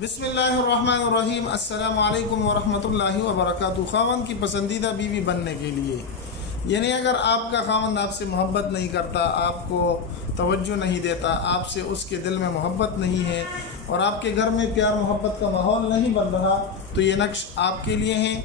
بسم اللہ الرحمن الرحیم۔ السلام علیکم ورحمۃ اللہ وبرکاتہ۔ خاوند کی پسندیدہ بیوی بننے کے لیے، یعنی اگر آپ کا خاوند آپ سے محبت نہیں کرتا، آپ کو توجہ نہیں دیتا، آپ سے اس کے دل میں محبت نہیں ہے اور آپ کے گھر میں پیار محبت کا ماحول نہیں بن رہا، تو یہ نقش آپ کے لیے ہیں۔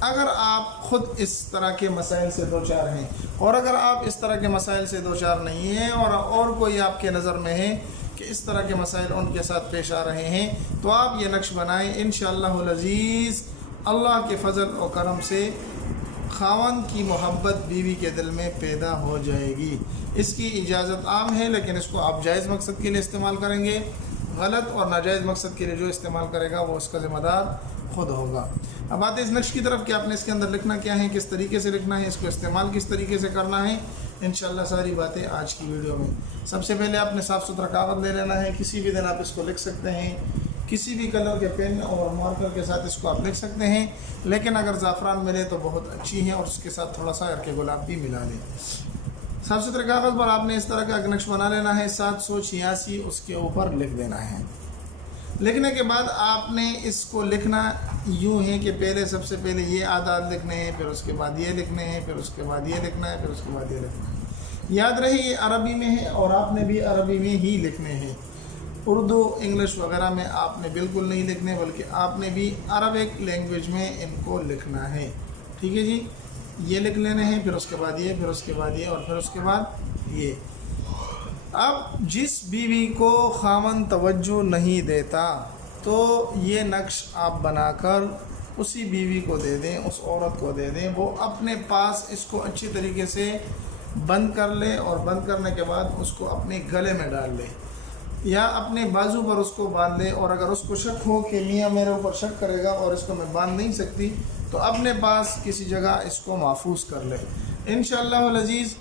اگر آپ خود اس طرح کے مسائل سے دوچار ہیں اور اگر آپ اس طرح کے مسائل سے دوچار نہیں ہیں اور کوئی آپ کے نظر میں ہے کہ اس طرح کے مسائل ان کے ساتھ پیش آ رہے ہیں، تو آپ یہ نقش بنائیں۔ انشاءاللہ العزیز اللہ کے فضل و کرم سے خاوند کی محبت بیوی کے دل میں پیدا ہو جائے گی۔ اس کی اجازت عام ہے، لیکن اس کو آپ جائز مقصد کے لیے استعمال کریں گے۔ غلط اور ناجائز مقصد کے لیے جو استعمال کرے گا وہ اس کا ذمہ دار خود ہوگا۔ اب آتے اس نقش کی طرف کہ آپ نے اس کے اندر لکھنا کیا ہے، کس طریقے سے لکھنا ہے، اس کو استعمال کس طریقے سے کرنا ہے، انشاءاللہ ساری باتیں آج کی ویڈیو میں۔ سب سے پہلے آپ نے صاف ستھرا کاغذ لے لینا ہے، کسی بھی دن آپ اس کو لکھ سکتے ہیں، کسی بھی کلر کے پین اور مارکر کے ساتھ اس کو آپ لکھ سکتے ہیں، لیکن اگر زعفران ملے تو بہت اچھی ہے اور اس کے ساتھ تھوڑا سا ارک گلاب بھی ملا لیں۔ صاف ستھرے کاغذ پر آپ نے اس طرح کا ایک نقش بنا لینا ہے، 786 اس کے اوپر لکھ دینا ہے۔ لکھنے کے بعد آپ نے اس کو لکھنا یوں ہے کہ پہلے سب سے پہلے یہ اعداد لکھنے ہیں، پھر اس کے بعد یہ لکھنے ہیں، پھر اس کے بعد یہ لکھنا ہے، پھر اس کے بعد یہ لکھنا ہے۔ یاد رہے یہ عربی میں ہے اور آپ نے بھی عربی میں ہی لکھنے ہیں، اردو انگلش وغیرہ میں آپ نے بالکل نہیں لکھنے، بلکہ آپ نے بھی عربک لینگویج میں ان کو لکھنا ہے۔ ٹھیک ہے جی، یہ لکھ لینے ہیں، پھر اس کے بعد یہ، پھر اس کے بعد یہ اور پھر اس کے بعد یہ۔ اب جس بیوی کو خاوند توجہ نہیں دیتا تو یہ نقش آپ بنا کر اسی بیوی کو دے دیں، اس عورت کو دے دیں، وہ اپنے پاس اس کو اچھی طریقے سے بند کر لے اور بند کرنے کے بعد اس کو اپنے گلے میں ڈال لے یا اپنے بازو پر اس کو باندھ لے، اور اگر اس کو شک ہو کہ میاں میرے اوپر شک کرے گا اور اس کو میں باندھ نہیں سکتی، تو اپنے پاس کسی جگہ اس کو محفوظ کر لے۔ انشاءاللہ العزیز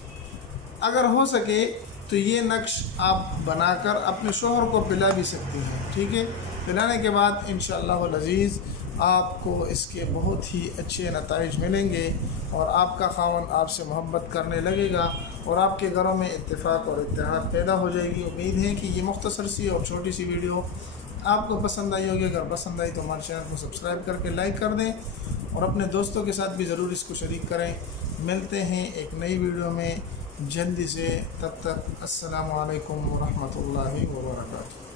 اگر ہو سکے تو یہ نقش آپ بنا کر اپنے شوہر کو پلا بھی سکتی ہیں۔ ٹھیک ہے، پلانے کے بعد انشاءاللہ العزیز آپ کو اس کے بہت ہی اچھے نتائج ملیں گے اور آپ کا خاوند آپ سے محبت کرنے لگے گا اور آپ کے گھروں میں اتفاق اور اتحاد پیدا ہو جائے گی۔ امید ہے کہ یہ مختصر سی اور چھوٹی سی ویڈیو آپ کو پسند آئی ہوگی۔ اگر پسند آئی تو ہمارے چینل کو سبسکرائب کر کے لائک کر دیں اور اپنے دوستوں کے ساتھ بھی ضرور اس کو شریک کریں۔ ملتے ہیں ایک نئی ویڈیو میں جلدی سے، تب تک السلام علیکم ورحمۃ اللہ وبرکاتہ۔